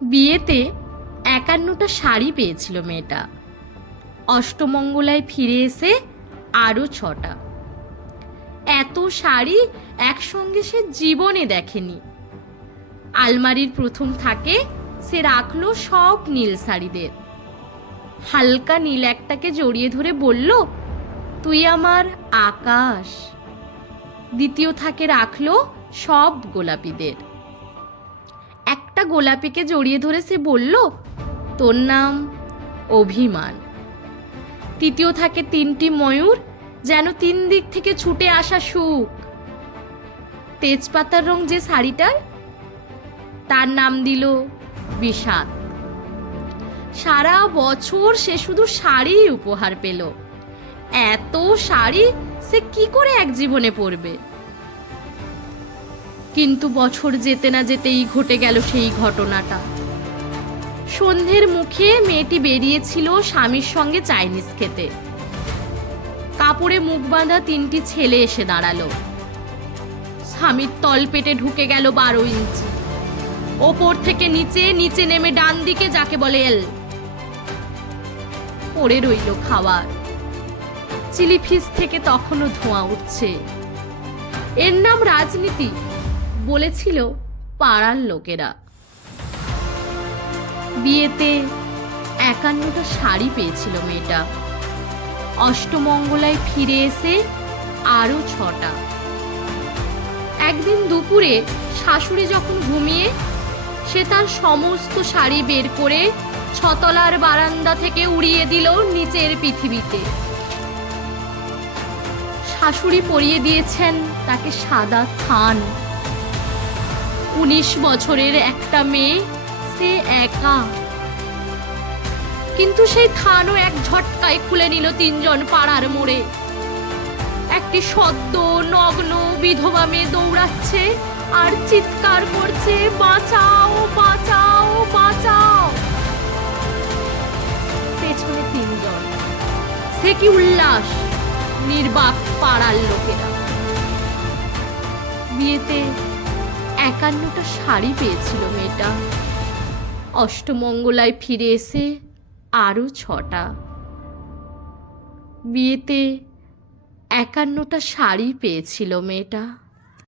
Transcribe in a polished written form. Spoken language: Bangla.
বিয়েতে ৫১টা শাড়ি পেয়েছিল মেয়েটা। অষ্টমঙ্গলায় ফিরে এসে আরও ৬টা। এত শাড়ি একসঙ্গে সে জীবনে দেখেনি। আলমারির প্রথম থাকে সে রাখলো সব নীল শাড়িদের। হালকা নীল একটাকে জড়িয়ে ধরে বলল, তুই আমার আকাশ। দ্বিতীয় থাকে রাখলো সব গোলাপিদের। একটা গোলাপিকে জড়িয়ে ধরে সে বলল, তোর নাম অভিমান। তৃতীয় থাকে ৩টি ময়ূর, যেন ৩ দিক থেকে ছুটে আসা সুখ। তেজপাতার রং যে শাড়িটার, তার নাম দিল বিষাদ। সারা বছর সে শুধু শাড়ি উপহার পেল। এত শাড়ি সে কি করে এক জীবনে পরবে? কিন্তু বছর যেতে না যেতেই ঘটে গেল সেই ঘটনাটা। সন্ধ্যের মুখে মেয়েটি বেরিয়েছিল স্বামীর সঙ্গে চাইনিজ খেতে। কাপড়ে মুখ বাঁধা ৩টি ছেলে এসে দাঁড়ালো। স্বামীর তল পেটে ঢুকে গেল ১২ ইঞ্চি। ওপর থেকে নিচে, নিচে নেমে ডান দিকে যাকে বলে এল। পড়ে রইল খাবার। চিলি ফিশ থেকে তখনও ধোঁয়া উঠছে। এর নাম রাজনীতি, বলেছিল পাড়ার লোকেরা। বিয়েতে ৫১টা শাড়ি পেয়েছিল মেয়েটা। অষ্টমঙ্গলায় ফিরে এসে আরও ৬টা। একদিন দুপুরে শাশুড়ি যখন ঘুমিয়ে, সে তার সমস্ত শাড়ি বের করে ৬তলার বারান্দা থেকে উড়িয়ে দিল নিচের পৃথিবীতে। শাশুড়ি পরিয়ে দিয়েছেন তাকে সাদা থান। ১৯ বছরের একটা মেয়ে, সে একা। কিন্তু সেই থানও এক ঝটকায় খুলে নিল ৩ জন পাড়ার মোড়ে। একটি সদ্য নগ্ন বিধবা মেয়ে দৌড়াচ্ছে আর চিৎকার করছে, বাঁচাও বাঁচাও বাঁচাও। পেছনে ৩ জন। সে কি উল্লাস! নির্বাক পাড়ার লোকেরা। বিয়েতে ৫১টা শাড়ি পেয়েছিল মেয়েটা। অষ্টমঙ্গলায় ফিরে এসে আরও ৬টা। বিয়েতে ৫১টা শাড়ি পেয়েছিল মেয়েটা।